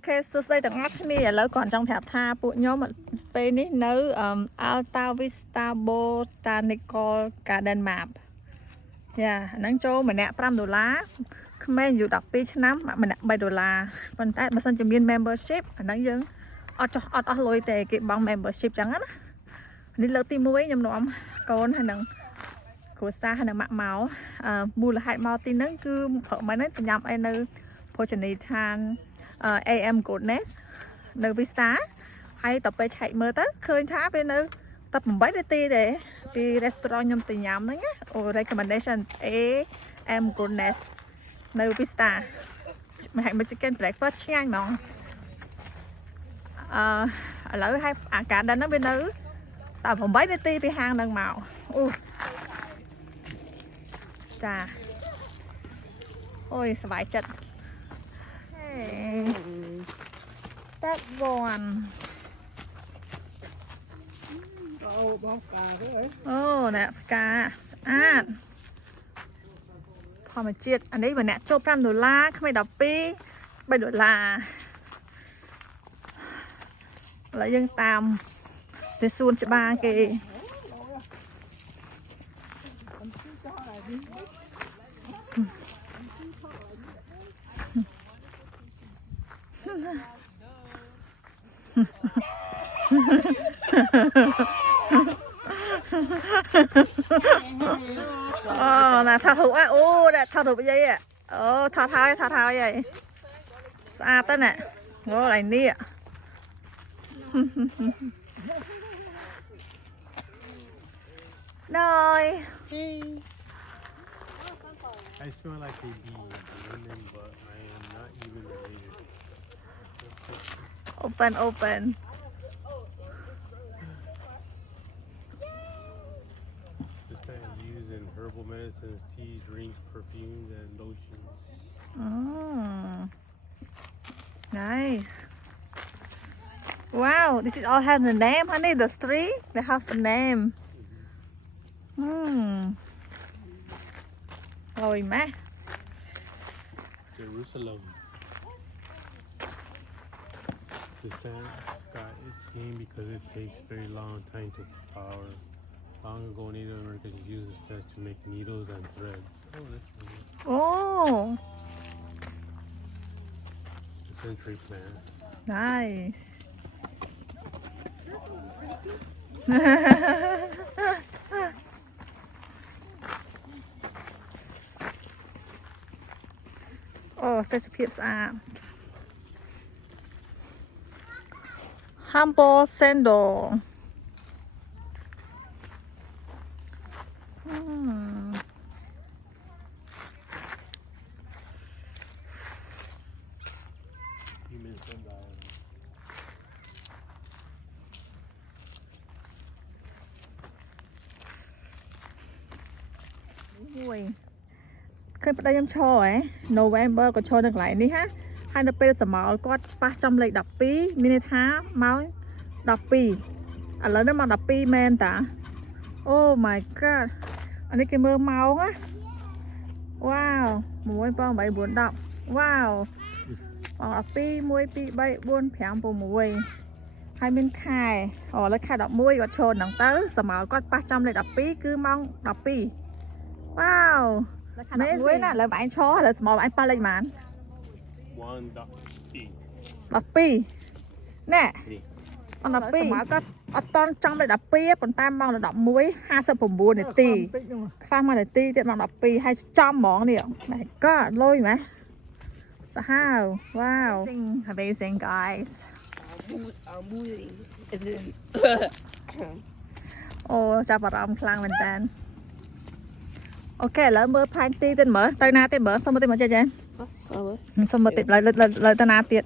Ok, xưa đây tặng ngắt này là còn trong thẹp tha bộ nhóm bênนี้nấu Alta Vista Botanical Garden Map. Nắng châu mình nè $5 không mấy dù đọc pi năm mà mình nè $7 còn tại mà sân cho miền membership nắng dương ọt lôi tệ cái bằng membership chẳng á đi lâu tìm muối nhầm nóm còn hay nắng của xa hay nắng mạ máu mua là hạt máu tin nắng cứ phở máy nấy nhầm ai nơi Pochani Than AM Goodness nơi Vista hay tậpไปchạy mơ tới khơi thả bên nơi tập mấy đứa ti để đi restaurant nhầm từ nhầm đó nhá. Recommendation AM Goodness nơi Vista mà hãy Mexican breakfast nhanh mà lỡ hai cả đàn nó bên nữ tập mấy đứa ti bị hàng nâng màu chà ôi sải chật that one nè cá sạchพอมาเจ็ดอันนี้เหมือนเนี่ยจบ$5เขาไม่ดอกปี$7แล้วยังตามแต่ซูนจะบาเกnè thao thủ á nè thao thủ cái gì ạ thao vậy xa tới nè ngô này nè rồi I smell like a bee women, but I am not even related. open This plant is used in herbal medicines, teas, drinks, perfumes, and lotions. Nice. Wow, this is all has a name, honey. The street they have a name. Rồi má. Jerusalem. This plant got its name because it takes very long time to flower. Long ago, Native Americans used this plant to make needles and threads. Oh, The century plant. nice. There's a pizza. Humble sandal. Human sundial. Ui. Khơi bắt đây em cho ấy November có cho được lại đi ha hai nó bây giờ máu có 312 minute máu đọc pi lớn nó mà đọc pi men ta oh my god anh ấy cái mơ máu á wow muối bao 7 4 đọc wow đọc pi muối pi 7 4 5 6 muối hai bên khai lấy khai đọc muối có cho nắng tới giờ máu có 312 cứ mong đọc pi wow mấy muối nè là bạn cho là small bạn pa lên màn đọc pi nè con đọc pi mà có con trong đây đọc pi còn tam mong là đọc muối 29 này tì pha mà này tì thì bằng đọc pi 200 món này này có lôi mà sao wow amazing guys chào bà rong khlang mình tan ok lỡ mơ phanh ti tên mở tay na tên mở xong mới tên mở chơi chơi xong mới tên lời ta na tiệt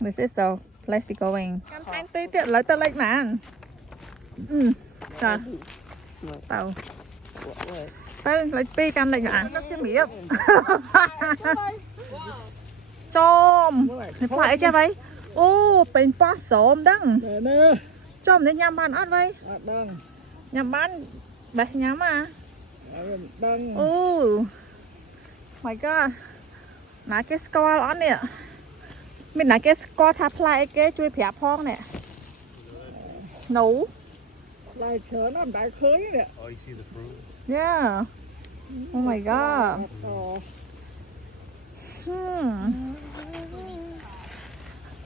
this is the place we going phanh ti tiệt lời ta lấy mà trời tàu tới lấy pi cam lấy mà nó xem mỹ chôm phải chơi vậyเป็นปลาสมดังชมในยามบ้านอัดไว้ยามบ้านแบบยามมาmy god 哪cái squall on nè មានណាគេស្គាល់ថាផ្លែអីគេជួយប្រាប់ផងនេះនៅ Lại chớ nó đã khơi nè. Oh, you see the fruit? Yeah. Oh my god.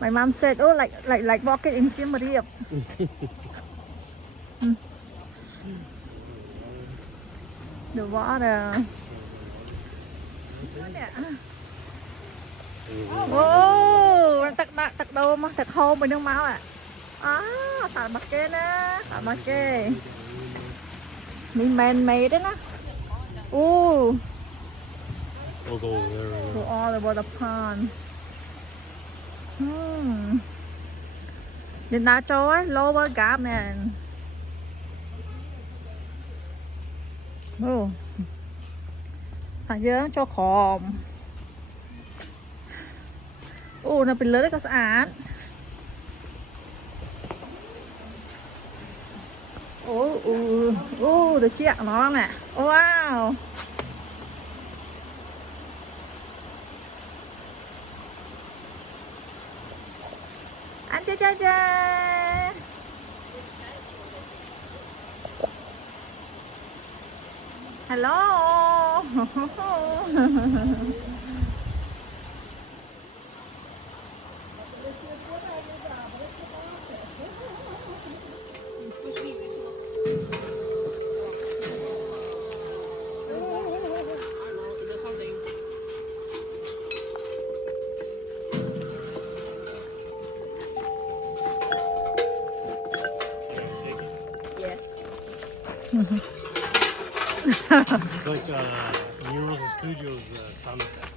My mom said, oh, like walking in Siem Reap. The water. Oh, tắc đâu mà tắc home bên trong máu à. Sạt mặt kê nè, sạt mặt kê. Mình man-made đó nè. We'll go over there right Go now. all over the pond. Đến nào chỗ á, Lower Garden. Thằng dơ cho khòm. Nó bị lớn đấy có sẵn. Được chiếc nó nè. Wow. Ăn chơi. Hello. It's like Universal Studios sound effect.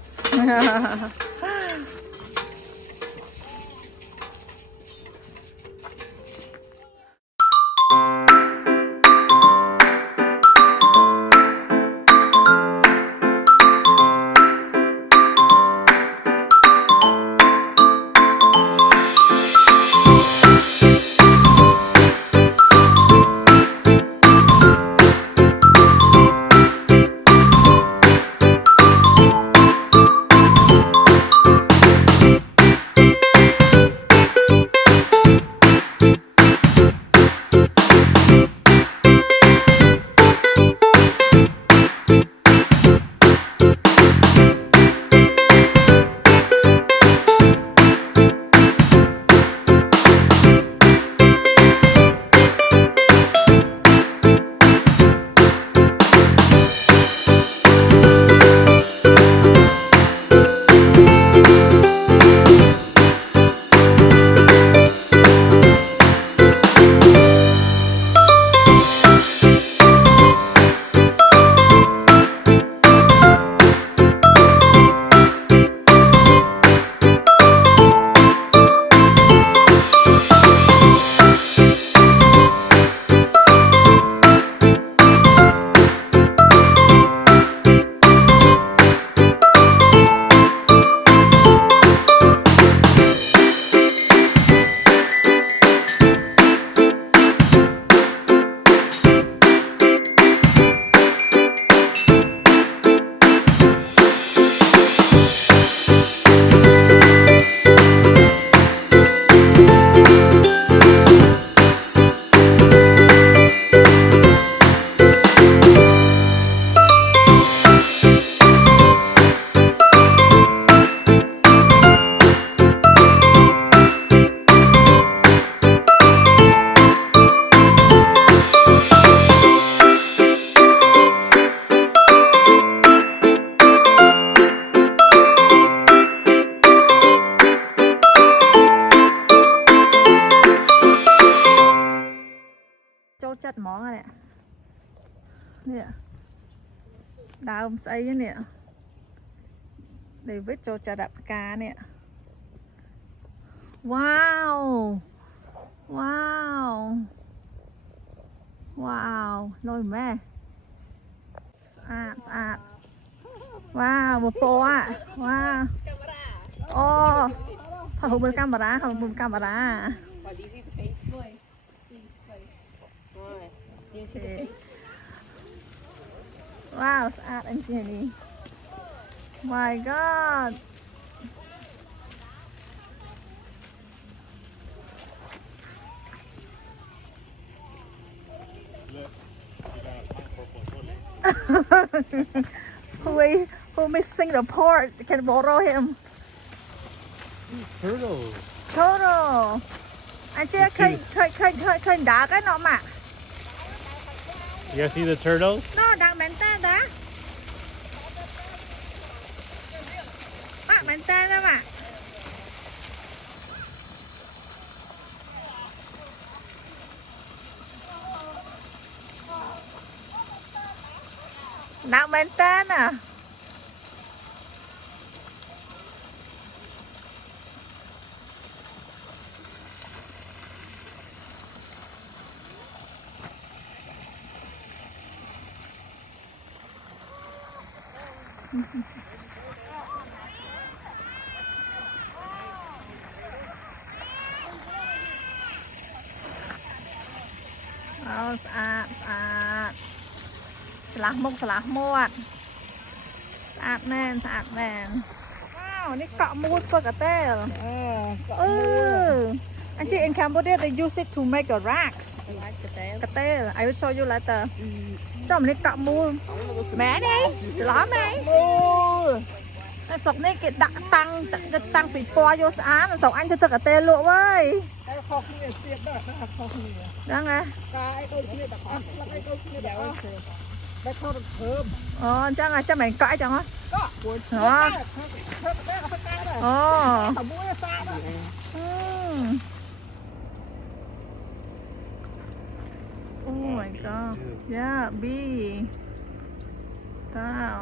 Châu chất món này nè. Nè. Đào xây nè. Để vết châu chất đạp cá nè. Wow. Lôi mẹ. Sạch. Wow, một bộ ạ. Wow. Thật hụt bên camera, Oh, do you see the face? Boy. Rồi. Do you see the face? Wow, sạch anh chị này. My god. who missing the port can borrow him. Turtles. Total. Anh chị You see khơi đá cái nó mà. You guys see the turtles? Nó đang bánh ta đó. Bánh ta đó mà. Nào bánh ta nè.สะอาดสลักมุกสลักมวดสะอาดแน่นว้าวนี่เกาะมูดเพื่อกระเต้ลอันที่ in Cambodia they use it to make a rack กระเต้ล I will show you later จอมนี่เกาะมูดแม่นี่ล้อแม่สกนี่กิดดักตังปีปอโยสะอาดสองอันจะเถอะกระเต้ลลวกเว้ย cái kho kia xếp đó nó kho kia ยังไง cái đôi kia là kho cái đôi kia là kho cái kho được thơm อ๋อจังไงจะเหม็นก้อยจังวะ đó của Đó. thơm cái phải cái này อ๋อ thằng mua xa đó อืม Oh my god yeah B ตาว